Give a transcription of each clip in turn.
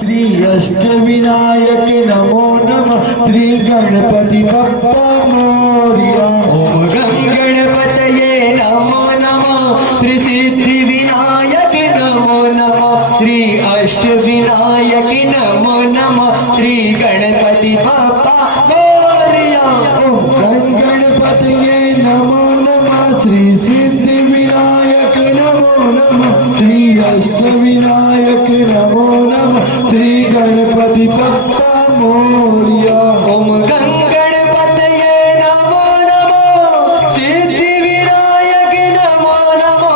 श्री अष्टविनायक नमो नमः। श्री गणपति बप्पा मोरया। ओम गं गणपतये नमो नमः। श्री सिद्धि विनायक नमो नमः। श्री अष्टविनायक नमो नमः। श्री गणपति बप्पा मोरया। ओम गं गणपतये नमो नमः। श्री सिद्धि विनायक नमो नमः। श्री अष्टविनायक नमो नमः। श्री गणपति बप्पा मोरया। ओम गं गणपतये नमो नमः। सिद्धि विनायक नमो नमः।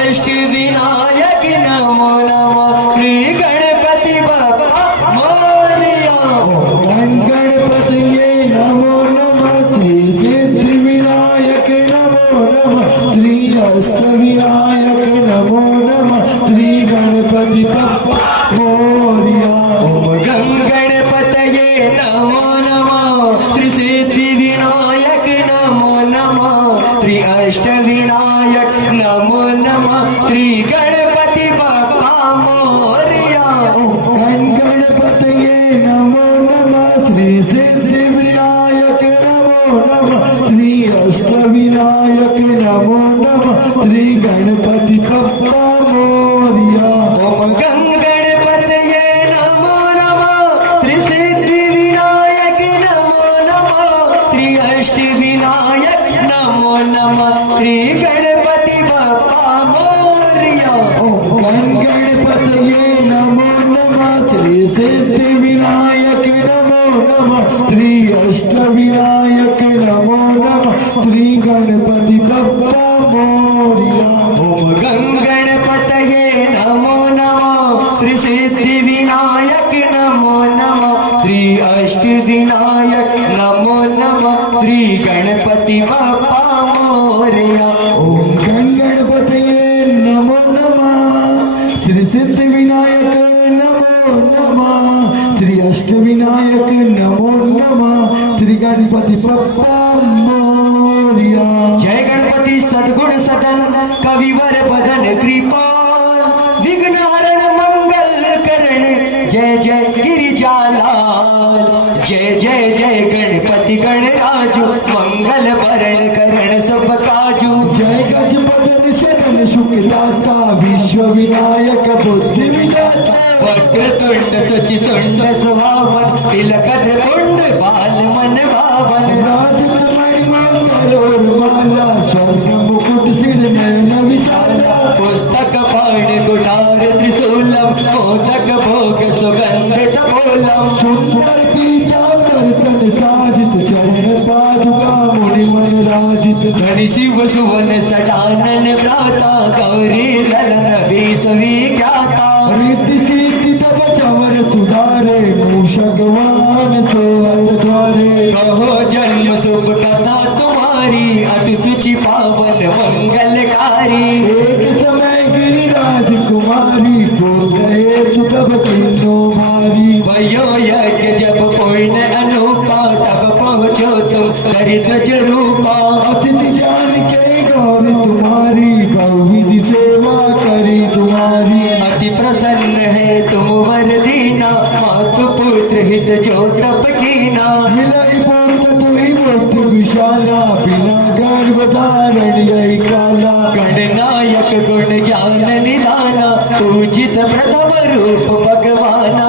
अष्ट विनायक नमो नमः। श्री गणपति बप्पा मोरया। ओम गं गणपतये नमो नमः। श्री सिद्धि विनायक नमो नमः। श्री अष्टविनायक नमो नमः। श्री गणपति बप्पा मोरया। ओम गं गणपतये नमो नमः। श्री सिद्धि विनायक नमो नमः। श्री अष्ट विनायक नमो नमः। श्री गणपति बप्पा मोरया। ओम गं गणपतये नमो नमः। श्री सिद्धि विनायक नमो नमः। श्री अष्टविनायक नमो नमः। श्री गणपति बप्पा मोरया। ओम गं गणपतये नमो नमः। श्री सिद्धि विनायक नमो नमः। श्री अष्ट विनायक नमो नमः। श्री गणपति बप्पा मोरया। ओम गं गणपतये नमो नमः। श्री सिद्धि विनायक नमो नमः। श्री अष्टविनायक नमो नमः। श्री गणपति बप्पा मोरया। ओम गं गणपतये नमो नमः। श्री सिद्धि विनायक नमो नमः। श्री अष्ट विनायक नमो नमः। श्री गणपति बप्पा मोरया। ओम गं गणपतये नमो नमः। श्री सिद्धि विनायक नमो नमः। श्री अष्टविनायक नमो नमः। श्री गणपति बप्पा मोरया। जय गणपति सद्गुण सदन कविवर बदन कृपाल विघ्न हरण मंगल करण जय जय गिरिजालाल। जय जय जय गणपति गणराजु मंगल भरण करण सब काजू। जय गजपतन सदन शुक्लाता विश्व विनायक बुद्धि विदाता। वक्रतुंड सुचि सुंड सुहावन तिलकद्र कुंड बाल मन भावन। राजन मणि और माला स्वर्ण मुकुट सिर नयन विशाला। पुस्तक पाण कुठार त्रिशूलम मोदक भोग सुगंधित फूलम। सुंदर पीतांबर तन साजित चरण पादुका मुनि मन राजित। धनि शिव सुवन सटानन भ्राता गौरी ललन विश्वविख्याता। रिद्धि सिद्धि तप चवर सुधारे मूषकवाहन सोहत द्वारे। कहो जन्म शुभ कथा तुम्हारी अति सुचि पावन मंगलकारी। एक समय गिरिराज कुमारी को गए तब तीनों भारी। भयो यज्ञ जब पूर्ण अनूपा तब पहुँचो तुम दरिद्र रूपा। अतिथि जान के गौर तुम्हारी बहुविधि सेवा करी तुम्हारी। अति प्रसन्न है तुम वर दीना मातु पुत्र हित जो तप कीना। मिलाई पुत्र तुई मूर्ति विशाला बिना गर्भ धारण यही काला। गणनायक गुण ज्ञान निधाना पूजित प्रथम रूप भगवाना।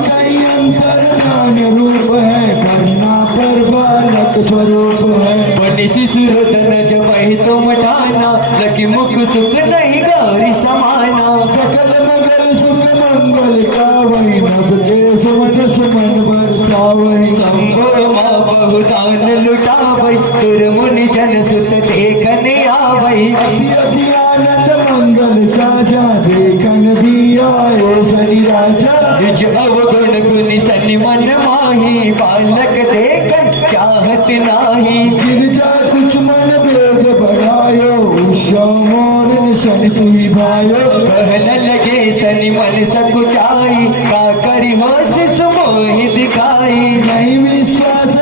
कई अंतर ध्यान रूप है करना पर बालक स्वरूप है। बन शिशुरदन जब तुम ठाना लकी मुख सुख नहीं गौरी समाना। सकल मगल सुख मंगल का वही नभ के सुमन सुमन बरसावई। शंभो माँ बहुदान लुटावई तुर मुनि जन सुत देखने आवई। अति अति आनंद मंगल साजा देखन भी आए सनि राजा। निज अवगुण गुण सनि मन माही बालक देखन चाहत नाही। गिरजा कुछ मन वेग बढ़ायो उषा मोरन सन तुई भायो। कहन लगे सनि मन सकुचाई का करी हो शिष मोहि दिखाई। नहीं विश्वास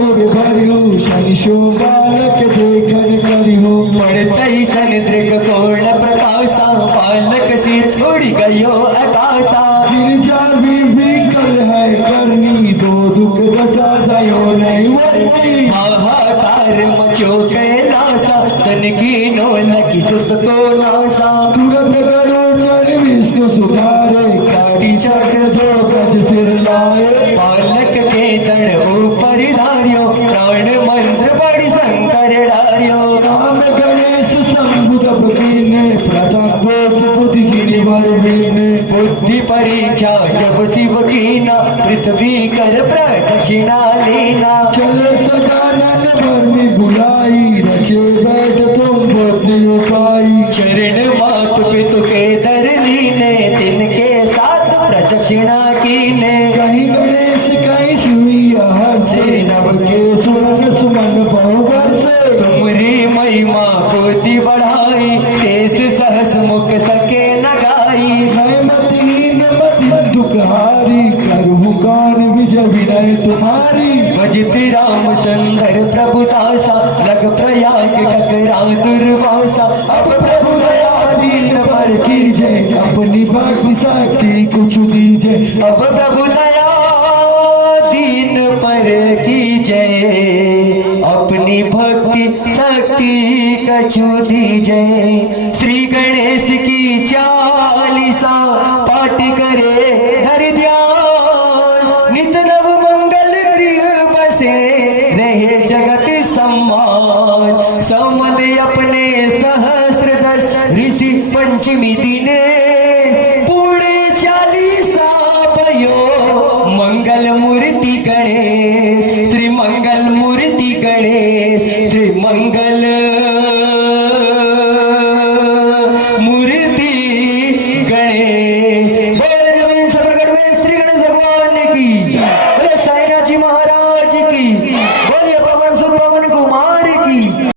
उड़ भरियो शनि शो बालक देखन करियो। पड़तई सन दृग कोण प्रकाशा बालक सिर उड़ गयो आकाशा। गिरजा पंचो कैलासा तन की नो लकी सुत को नासा तुरंत गरुड़ चढ़ विष्णु सुधारे काटी चक्र सो गज सिर लाए पालक के तड़ ऊपर धारियो प्राण मंत्र पढ़ी शंकर डारियो राम गणेश शंभु तप कीने प्रताप बुद्धि जिनि वर दीने बुद्धि परीक्षा जब शिव कीना पृथ्वी कर प्रदक्षिणा लेना चले सदानंद भर में बुलाई रचे बैठ तुम बुद्धि उपाई चरण मात पितु के दर लीने तिनके साथ प्रदक्षिणा कीने कहीं गणेश कहीं शिवैया हर से नव के सुरन सुमन बहुबर से तुमरी महिमा बुद्धि बढ़ाई शेष सहस मुख सके न गाई मैं मतिहीन मति दुखहारी करहु कान विजय विनय तुम्हारी भजत राम सुंदर प्रभु दासा लग प्रयाग टकरा दुर्वासा अब प्रभु दया दीन पर कीजे अपनी भक्ति शक्ति कुछ दीजे अब प्रभु दया दीन पर की जय अपनी भक्ति शक्ति कछु दीजय श्री गणेश की चालीसा पाठ करे धर ध्यान नित नव मंगल गृह बसे रहे जगत सम्मान संवद अपने सहस्त्र दस ऋषि पंचमी दिने पूर्ण चालीसा भयो मंगल मूर्ति गणेश श्री मंगल मूर्ति गणेश श्री मंगल मूर्ति गणेश बोले गोविंद प्रकट में श्री गणेश भगवान की बोले साईनाथ जी महाराज की